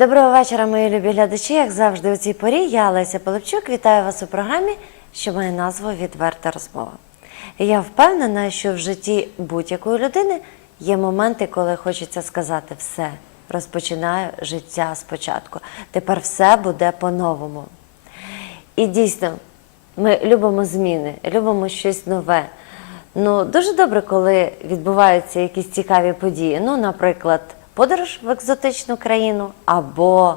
Доброго вечора, мої любі глядачі. Як завжди, у цій порі я Леся Пилипчук. Вітаю вас у програмі, що має назву Відверта розмова. Я впевнена, що в житті будь-якої людини є моменти, коли хочеться сказати все. Розпочинаю життя спочатку. Тепер все буде по-новому. І дійсно, ми любимо зміни, любимо щось нове. Ну, дуже добре, коли відбуваються якісь цікаві події. Ну, наприклад, подорож в екзотичну країну або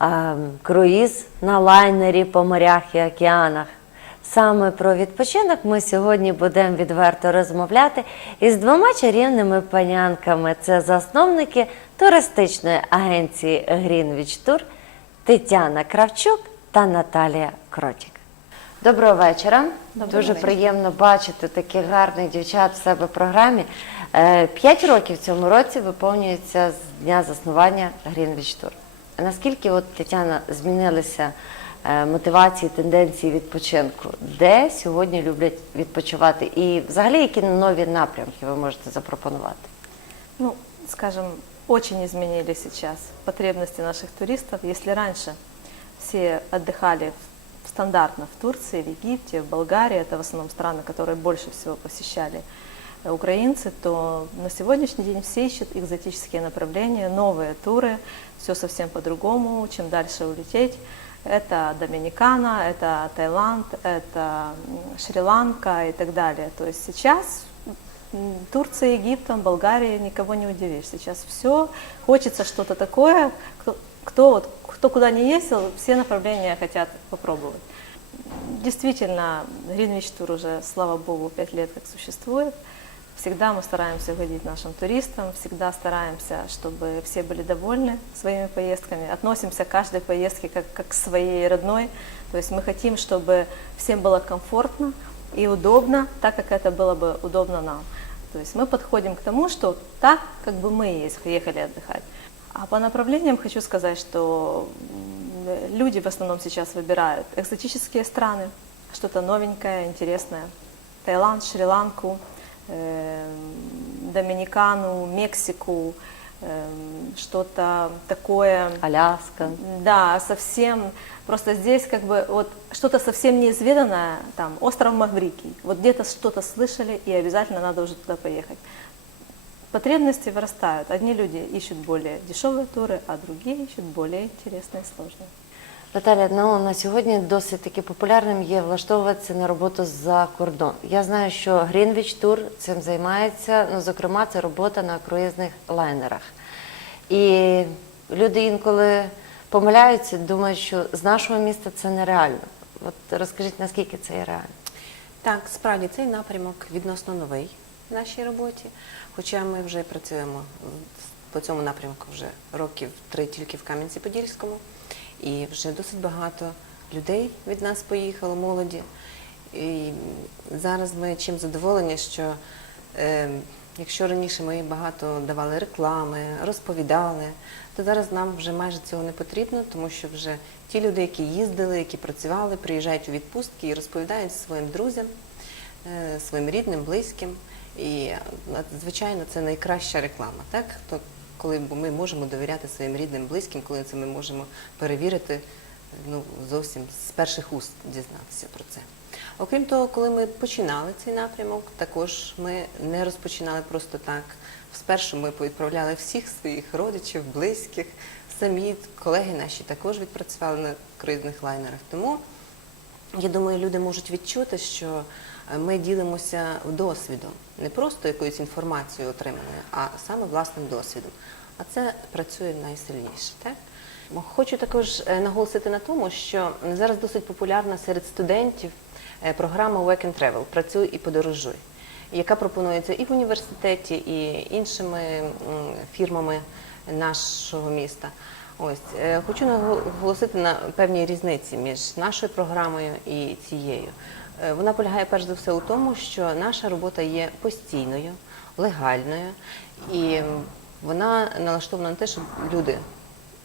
ем, круїз на лайнері по морях і океанах. Саме про відпочинок ми сьогодні будемо відверто розмовляти із двома чарівними панянками. Це засновники туристичної агенції Greenwich Tour Тетяна Кравчук та Наталія Кротік. Доброго вечора. Доброго Дуже вечора. приємно бачити таких гарних дівчат в себе в програмі. Е, П'ять років в цьому році виповнюється з дня заснування Greenwich Tour. А Наскільки от Тетяна змінилися е, мотивації, тенденції відпочинку? Де сьогодні люблять відпочивати? І взагалі які нові напрямки ви можете запропонувати? Ну, скажем, очень изменились сейчас потребности наших туристов. Если раньше все отдыхали в- стандартно в Турции, в Египте, в Болгарии, это в основном страны, которые больше всего посещали э, украинцы, то на сегодняшний день все ищут экзотические направления, новые туры, все совсем по-другому, чем дальше улететь. Это Доминикана, это Таиланд, это Шри-Ланка и так далее. То есть сейчас Турция, Египтом, Болгария никого не удивишь. Сейчас все хочется что-то такое. Кто, кто, вот, кто куда не ездил, все направления хотят попробовать. Действительно, Greenwich Tour уже, слава богу, пять лет как существует. Всегда мы стараемся угодить нашим туристам, всегда стараемся, чтобы все были довольны своими поездками. Относимся к каждой поездке как, как к своей родной. То есть мы хотим, чтобы всем было комфортно и удобно, так как это было бы удобно нам. То есть мы подходим к тому, что так, как бы мы есть, отдыхать. А по направлениям хочу сказать, что люди в основном сейчас выбирают экзотические страны, что-то новенькое, интересное. Таиланд, Шри-Ланку, Доминикану, Мексику, эм, что-то такое. Аляска. Да, совсем. Просто здесь как бы вот что-то совсем неизведанное, там, остров Маврикий. Вот где-то что-то слышали, и обязательно надо уже туда поехать. Потребности вырастают. Одни люди ищут более дешевые туры, а другие ищут более интересные и сложные. Наталя, ну на сьогодні досить таки популярним є влаштовуватися на роботу за кордон. Я знаю, що Greenwich Tour цим займається. Ну, зокрема, це робота на круїзних лайнерах. І люди інколи помиляються, думають, що з нашого міста це нереально. От розкажіть, наскільки це є реально? Так, справді цей напрямок відносно новий в нашій роботі, хоча ми вже працюємо по цьому напрямку вже років три тільки в Кам'янці-Подільському, і вже досить багато людей від нас поїхало, молоді. І зараз ми чим задоволені, що е, якщо раніше ми багато давали реклами, розповідали, то зараз нам вже майже цього не потрібно, тому що вже ті люди, які їздили, які працювали, приїжджають у відпустки і розповідають своїм друзям, е, своїм рідним, близьким. І звичайно, це найкраща реклама, так? То, коли ми можемо довіряти своїм рідним, близьким, коли це ми можемо перевірити ну, зовсім з перших уст дізнатися про це. Окрім того, коли ми починали цей напрямок, також ми не розпочинали просто так. Спершу ми повідправляли всіх своїх родичів, близьких, самі колеги наші також відпрацювали на круїзних лайнерах. Тому я думаю, люди можуть відчути, що е, ми ділимося досвідом, не просто якоюсь інформацією отриманою, а саме власним досвідом. А це працює найсильніше. Так? Хочу також е, наголосити на тому, що зараз досить популярна серед студентів е, програма Work and Travel Працюй і подорожуй, яка пропонується і в університеті, і іншими фірмами нашого міста. Ось е, хочу наголосити на певній різниці між нашою програмою і цією. Е, Вона полягає перш за все у тому, що наша робота є постійною, легальною, і вона налаштована на те, щоб люди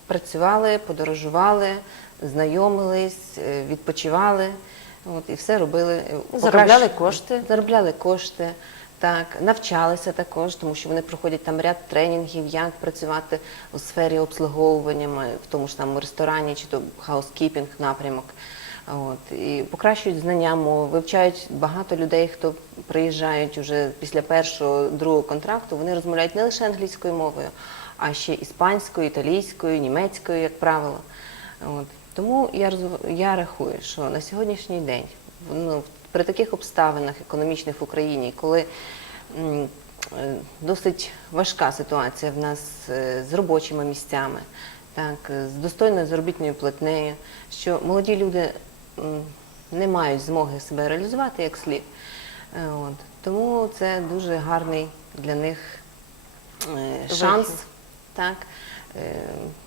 працювали, подорожували, знайомились, е, відпочивали. От, і все робили. Заробляли кошти. Заробляли кошти, так, навчалися також, тому що вони проходять там ряд тренінгів, як працювати у сфері обслуговування, в тому ж самому ресторані чи то хаускіпінг напрямок. От, і покращують знання мов, вивчають багато людей, хто приїжджають уже після першого, другого контракту, вони розмовляють не лише англійською мовою, а ще іспанською, італійською, німецькою, як правило. От. Тому я, я рахую, що на сьогоднішній день ну, при таких обставинах економічних в Україні, коли е, досить важка ситуація в нас е, з робочими місцями, так, е, з достойною заробітною платнею, що молоді люди не мають змоги себе реалізувати як слід. От. Тому це дуже гарний для них шанс Вихід. так,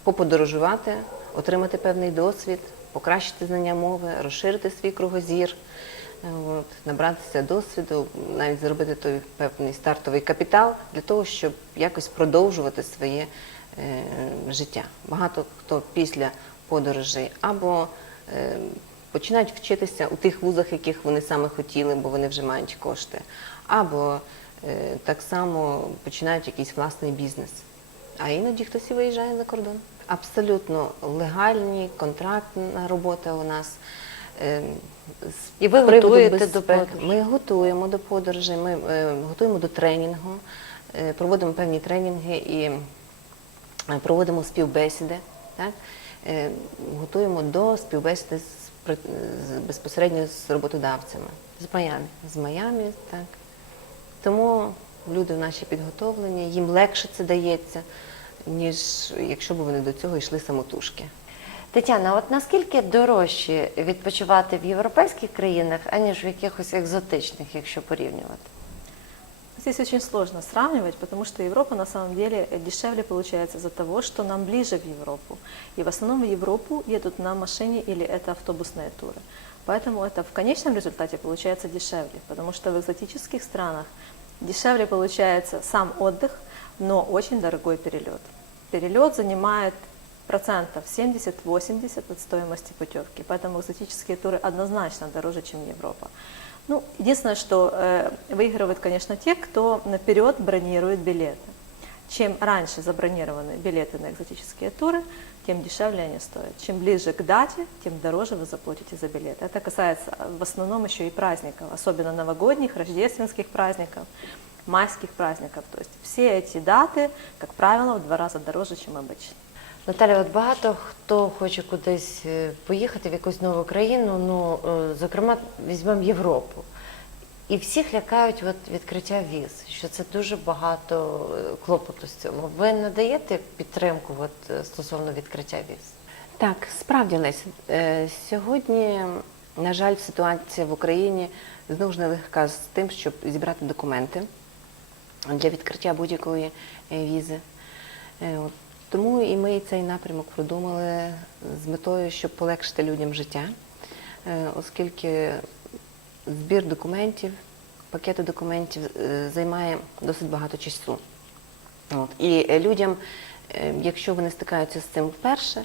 поподорожувати, отримати певний досвід, покращити знання мови, розширити свій кругозір, от, набратися досвіду, навіть зробити той певний стартовий капітал для того, щоб якось продовжувати своє е, життя. Багато хто після подорожей або е, починають вчитися у тих вузах, яких вони саме хотіли, бо вони вже мають кошти, або е, так само починають якийсь власний бізнес. А іноді хтось і виїжджає за кордон. Абсолютно легальні, контрактна робота у нас. Е, з І ви готуєте до подорожей? Ми готуємо до подорожей, ми е, готуємо до тренінгу, е, проводимо певні тренінги і е, проводимо співбесіди. Так? Готуємо до співбесіди з, безпосередньо з роботодавцями. З Майамі. З Майамі, так. Тому люди наші підготовлені, їм легше це дається, ніж якщо б вони до цього йшли самотужки. Тетяна, от наскільки дорожче відпочивати в європейських країнах, аніж в якихось екзотичних, якщо порівнювати? Здесь очень сложно сравнивать, потому что Европа на самом деле дешевле получается из-за того, что нам ближе в Европу. И в основном в Европу едут на машине или это автобусные туры. Поэтому это в конечном результате получается дешевле, потому что в экзотических странах дешевле получается сам отдых, но очень дорогой перелет. Перелет занимает процентов 70-80 от стоимости путевки, поэтому экзотические туры однозначно дороже, чем Европа. Ну, единственное, что э, выигрывают, конечно, те, кто наперед бронирует билеты. Чем раньше забронированы билеты на экзотические туры, тем дешевле они стоят. Чем ближе к дате, тем дороже вы заплатите за билеты. Это касается э, в основном еще и праздников, особенно новогодних, рождественских праздников, майских праздников. То есть все эти даты, как правило, в два раза дороже, чем обычно. Наталя, от багато хто хоче кудись е, поїхати в якусь нову країну, ну, е, зокрема, візьмемо Європу. І всіх лякають от відкриття віз, що це дуже багато е, клопоту з цьому. Ви надаєте підтримку от, стосовно відкриття віз? Так, справді Лесь, е, сьогодні, на жаль, ситуація в Україні знову ж нелегка з тим, щоб зібрати документи для відкриття будь-якої візи. От Тому і ми цей напрямок продумали з метою, щоб полегшити людям життя, е, оскільки збір документів, пакети документів е, займає досить багато часу. От. І людям, е, якщо вони стикаються з цим вперше,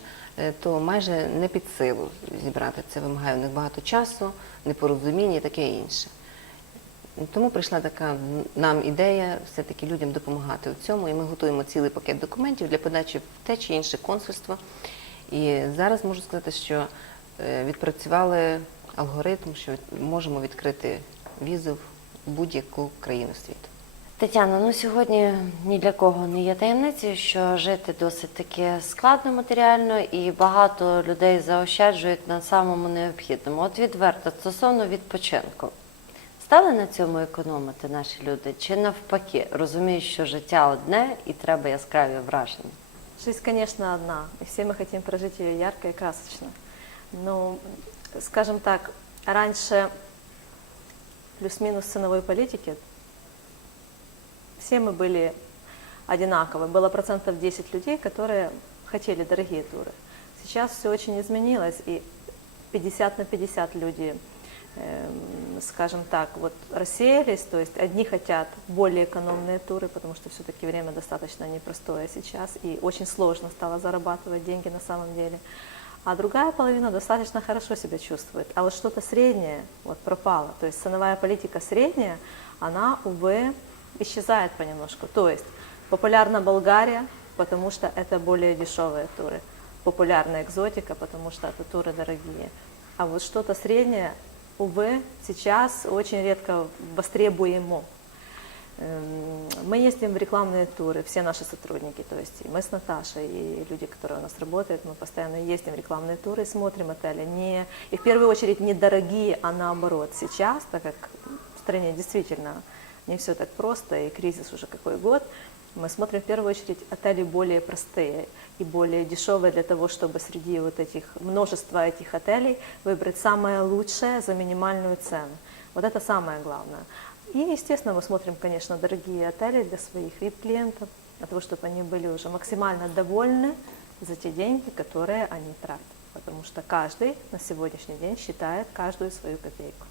то майже не під силу зібрати це вимагає у них багато часу, непорозуміння і таке інше. Тому прийшла така нам ідея все-таки людям допомагати у цьому, і ми готуємо цілий пакет документів для подачі в те чи інше консульство. І зараз можу сказати, що е, відпрацювали алгоритм, що можемо відкрити візу в будь-яку країну світу. Тетяна, ну сьогодні ні для кого не є таємницею, що жити досить таки складно матеріально, і багато людей заощаджують на самому необхідному. От відверто, стосовно відпочинку. Стали на цьому економити наші люди? Чи навпаки, розуміють, що життя одне і треба яскраві враження? Жизнь, конечно, одна, и все мы хотим прожить ее ярко и красочно. Но, скажем так, раньше плюс-минус ценовой политики все мы были одинаковы. Было процентов 10 людей, которые хотели дорогие туры. Сейчас все очень изменилось, и 50 на 50 люди, эм, скажем так, вот рассеялись, то есть одни хотят более экономные туры, потому что все-таки время достаточно непростое сейчас, и очень сложно стало зарабатывать деньги на самом деле. А другая половина достаточно хорошо себя чувствует. А вот что-то среднее вот пропало. То есть ценовая политика средняя, она, увы, исчезает понемножку. То есть популярна Болгария, потому что это более дешевые туры. Популярна экзотика, потому что это туры дорогие. А вот что-то среднее, увы, сейчас очень редко востребуемо. Эм, Мы ездим в рекламные туры, все наши сотрудники, то есть и мы с Наташей, и люди, которые у нас работают, мы постоянно ездим в рекламные туры и смотрим отели. Не, и в первую очередь недорогие, а наоборот. Сейчас, так как в стране действительно не все так просто, и кризис уже какой год, мы смотрим в первую очередь отели более простые и более дешевые для того, чтобы среди вот этих множества этих отелей выбрать самое лучшее за минимальную цену. Вот это самое главное. И, естественно, мы смотрим, конечно, дорогие отели для своих VIP-клиентов, для того, чтобы они были уже максимально довольны за те деньги, которые они тратят. Потому что каждый на сегодняшний день считает каждую свою копейку.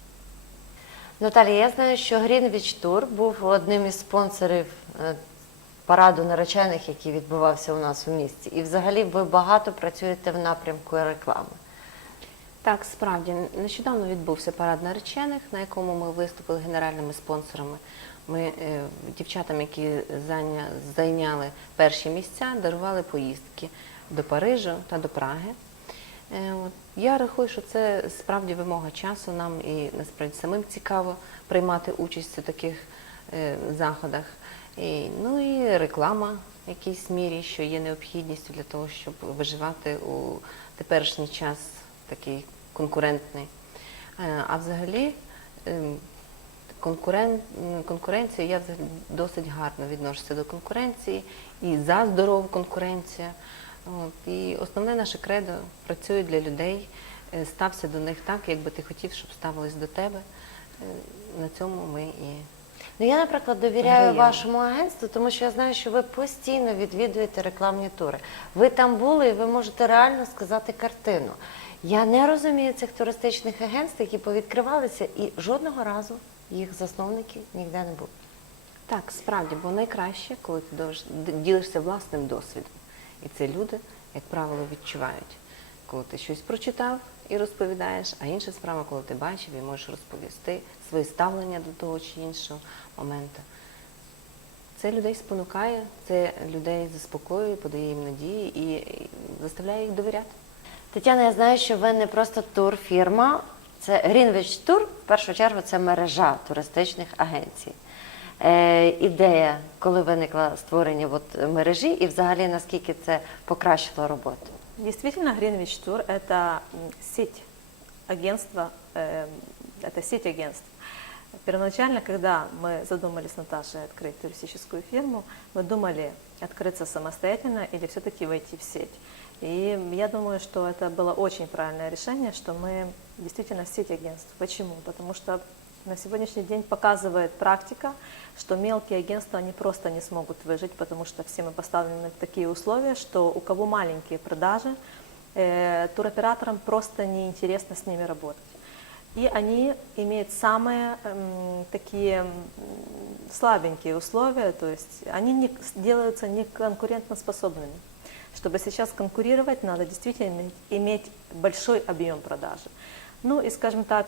Наталія, я знаю, що Грінвіч Тур був одним із спонсорів е, параду наречених, який відбувався у нас у місті. І взагалі ви багато працюєте в напрямку реклами. Так, справді нещодавно відбувся парад наречених, на якому ми виступили генеральними спонсорами. Ми е, дівчатам, які зайняли перші місця, дарували поїздки до Парижу та до Праги. Е, Я рахую, що це справді вимога часу. Нам і насправді самим цікаво приймати участь у таких е, заходах. І, ну і реклама в якійсь мірі, що є необхідністю для того, щоб виживати у теперішній час такий конкурентний. Е, А взагалі ем, конкуренція, я взагалі досить гарно відношуся до конкуренції і за здорову конкуренцію. От, і основне наше кредо працює для людей, е, стався до них так, як би ти хотів, щоб ставились до тебе. Е, На цьому ми і Ну я, наприклад, довіряю Виграємо. вашому агентству, тому що я знаю, що ви постійно відвідуєте рекламні тури. Ви там були і ви можете реально сказати картину. Я не розумію цих туристичних агентств, які повідкривалися, і жодного разу їх засновники ніде не було. Так, справді, бо найкраще, коли ти ділишся власним досвідом. І це люди, як правило, відчувають, коли ти щось прочитав і розповідаєш, а інша справа, коли ти бачив і можеш розповісти своє ставлення до того чи іншого моменту. Це людей спонукає, це людей заспокоює, подає їм надії і, заставляє їх довіряти. Тетяна, я знаю, що ви не просто турфірма, це Greenwich Tour, в першу чергу, це мережа туристичних агенцій. Е, ідея, коли виникла створення от мережі, і взагалі наскільки це покращило роботу? Действительно, Greenwich Tour – это м, сеть агентства, э, это сеть агентств. Первоначально, когда мы задумались с Наташей открыть туристическую фирму, мы думали открыться самостоятельно или все-таки войти в сеть. И я думаю, что это было очень правильное решение, что мы действительно сеть агентств. Почему? Потому что на сегодняшний день показывает практика, что мелкие агентства они просто не смогут выжить, потому что все мы поставлены в такие условия, что у кого маленькие продажи, э, туроператорам просто неинтересно с ними работать. И они имеют самые эм, такие слабенькие условия, то есть они не, делаются неконкурентоспособными. Чтобы сейчас конкурировать, надо действительно иметь большой объем продажи. Ну и, скажем так,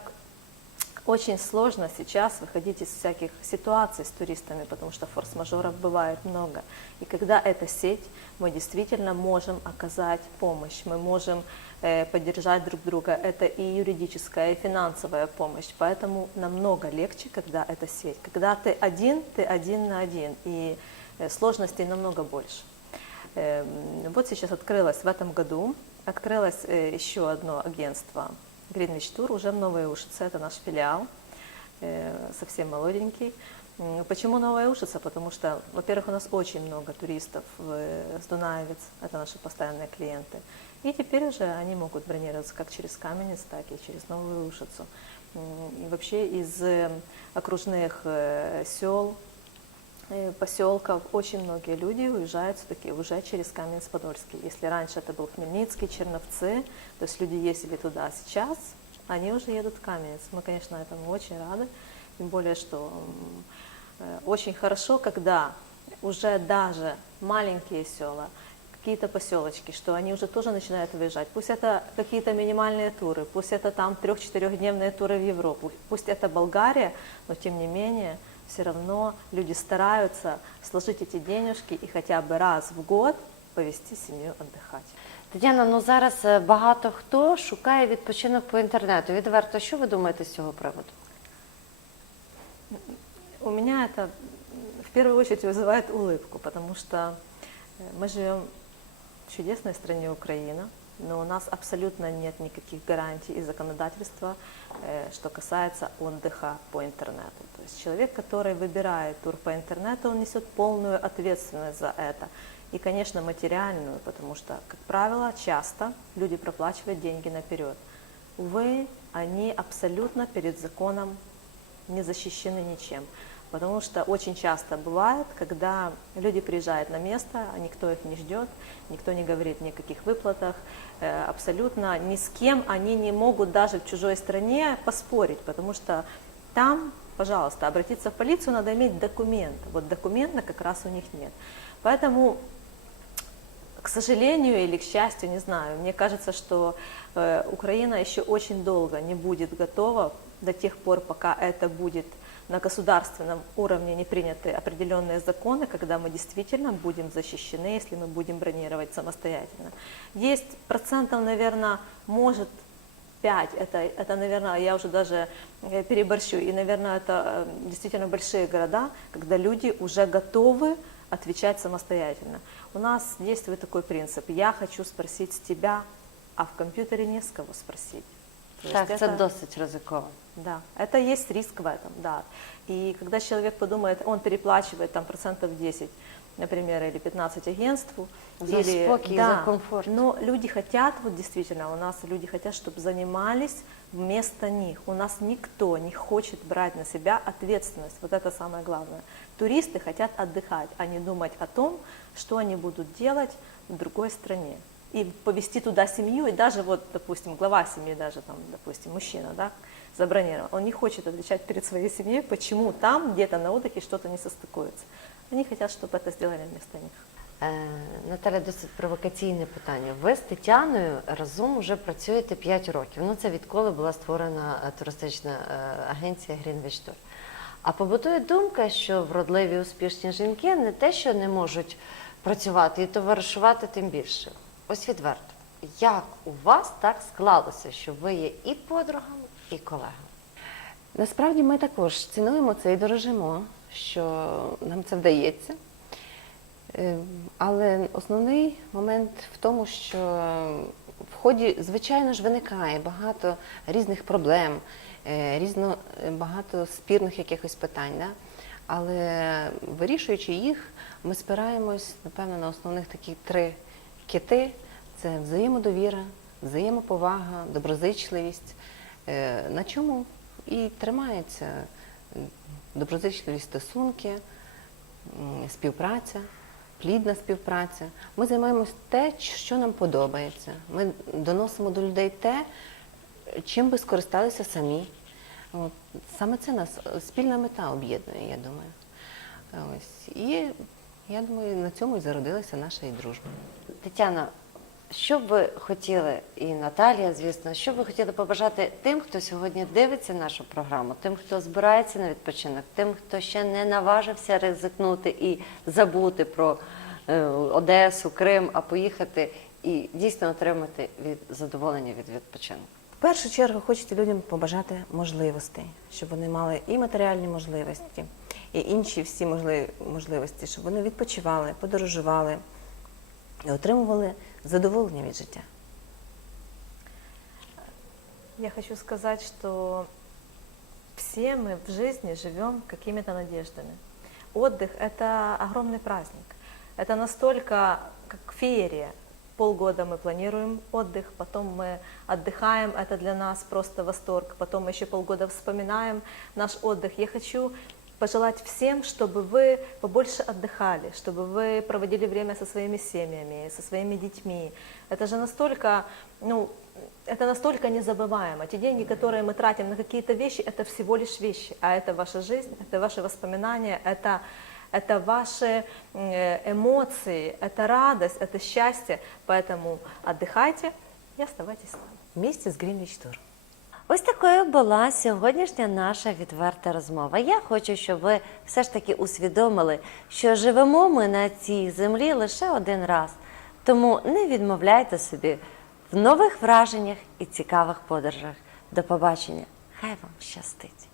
очень сложно сейчас выходить из всяких ситуаций с туристами, потому что форс-мажоров бывает много. И когда эта сеть, мы действительно можем оказать помощь, мы можем э, поддержать друг друга. Это и юридическая, и финансовая помощь. Поэтому намного легче, когда это сеть. Когда ты один, ты один на один, и э, сложностей намного больше. Эм, Вот сейчас открылось в этом году, открылось э, еще одно агентство Greenwich Tour уже в Новой Ушице, это наш филиал, э, совсем молоденький. М, Почему Новая Ушица? Потому что, во-первых, у нас очень много туристов э, с Дунаевец, это наши постоянные клиенты. И теперь уже они могут бронироваться как через Каменец, так и через Новую Ушицу. М, И вообще из э, окружных э, сел э, поселков очень многие люди уезжают все-таки уже через Каменец-Подольский. Если раньше это был Хмельницкий, Черновцы, то есть люди ездили туда, а сейчас они уже едут в Каменец. Мы, конечно, этому очень рады, тем более, что э, очень хорошо, когда уже даже маленькие села, какие-то поселочки, что они уже тоже начинают выезжать. Пусть это какие-то минимальные туры, пусть это там трех-четырехдневные туры в Европу, пусть это Болгария, но тем не менее все равно люди стараются сложить эти денежки и хотя бы раз в год повести семью отдыхать. Тетяна, ну зараз е, багато хто шукає відпочинок по інтернету. Відверто, що ви думаєте з цього приводу? У меня это м, в первую очередь вызывает улыбку, потому что э, мы живем в чудесной стране Украина, но у нас абсолютно нет никаких гарантий и законодательства, э, что касается отдыха по интернету. То есть человек, который выбирает тур по интернету, он несет полную ответственность за это. И, конечно, материальную, потому что, как правило, часто люди проплачивают деньги наперед. Увы, они абсолютно перед законом не защищены ничем. Потому что очень часто бывает, когда люди приезжают на место, а никто их не ждет, никто не говорит ни о каких выплатах, э, абсолютно ни с кем они не могут даже в чужой стране поспорить, потому что там, пожалуйста, обратиться в полицию надо иметь документ. Вот документа как раз у них нет. Поэтому к сожалению или к счастью, не знаю, мне кажется, что э, Украина еще очень долго не будет готова до тех пор, пока это будет на государственном уровне не приняты определенные законы, когда мы действительно будем защищены, если мы будем бронировать самостоятельно. Есть процентов, наверное, может 5, это, это, наверное, я уже даже э, переборщу, и, наверное, это э, действительно большие города, когда люди уже готовы отвечать самостоятельно. У нас действует такой принцип, я хочу спросить тебя, а в компьютере не с кого спросить. То Так, це это- досить ризиково. да, это есть риск в этом, да. И когда человек подумает, он переплачивает там процентов 10, например, или 15 агентству, За или, спокій, да, за комфорт. но люди хотят, вот действительно, у нас люди хотят, чтобы занимались вместо них. У нас никто не хочет брать на себя ответственность, вот это самое главное. Туристы хотят отдыхать, а не думать о том, что они будут делать в другой стране. И повести туда семью, и даже вот, допустим, глава семьи, даже там, допустим, мужчина, да, забронировал, он не хочет отвечать перед своей семьей, почему там где-то на отдыхе что-то не состыкуется. Они хотят, чтобы это сделали вместо них. Е, Наталя, досить провокаційне питання. Ви з Тетяною разом вже працюєте 5 років. Ну це відколи була створена е, туристична е, агенція Greenwich Tour. А побутує думка, що вродливі успішні жінки не те, що не можуть працювати і товаришувати тим більше. Ось відверто. Як у вас так склалося, що ви є і подругами, і колегами? Насправді ми також цінуємо це і дорожимо, що нам це вдається. Е, Але основний момент в тому, що в ході, звичайно ж, виникає багато різних проблем, е, різно, е, багато спірних якихось питань. Да? Але вирішуючи їх, ми спираємось, напевно, на основних такі три кити: це взаємодовіра, взаємоповага, доброзичливість, е, на чому і тримаються доброзичливі стосунки, співпраця, плідна співпраця. Ми займаємось те, що нам подобається. Ми доносимо до людей те, чим би скористалися самі. От, саме це нас спільна мета об'єднує, я думаю. Ось. І я думаю, на цьому і зародилася наша і дружба. Тетяна, що б ви хотіли, і Наталія, звісно, що б ви хотіли побажати тим, хто сьогодні дивиться нашу програму, тим, хто збирається на відпочинок, тим, хто ще не наважився ризикнути і забути про е, Одесу, Крим, а поїхати і дійсно отримати від задоволення від відпочинку. В першу чергу хочеться людям побажати можливостей, щоб вони мали і матеріальні можливості, і інші всі можливі можливості, щоб вони відпочивали, подорожували і отримували задоволення від життя. Я хочу сказать, что все мы в жизни живем какими-то надеждами. Отдых – это огромный праздник. Это настолько как феерия. Полгода мы планируем отдых, потом мы отдыхаем, это для нас просто восторг. Потом мы еще полгода вспоминаем наш отдых. Я хочу пожелать всем, чтобы вы побольше отдыхали, чтобы вы проводили время со своими семьями, со своими детьми. Это же настолько, ну, это настолько незабываемо. Те деньги, которые мы тратим на какие-то вещи, это всего лишь вещи, а это ваша жизнь, это ваши воспоминания, это, это ваши э, эмоции, это радость, это счастье. Поэтому отдыхайте и оставайтесь с нами. Вместе с Greenwich Tour. Ось такою була сьогоднішня наша відверта розмова. Я хочу, щоб ви все ж таки усвідомили, що живемо ми на цій землі лише один раз. Тому не відмовляйте собі в нових враженнях і цікавих подорожах. До побачення! Хай вам щастить!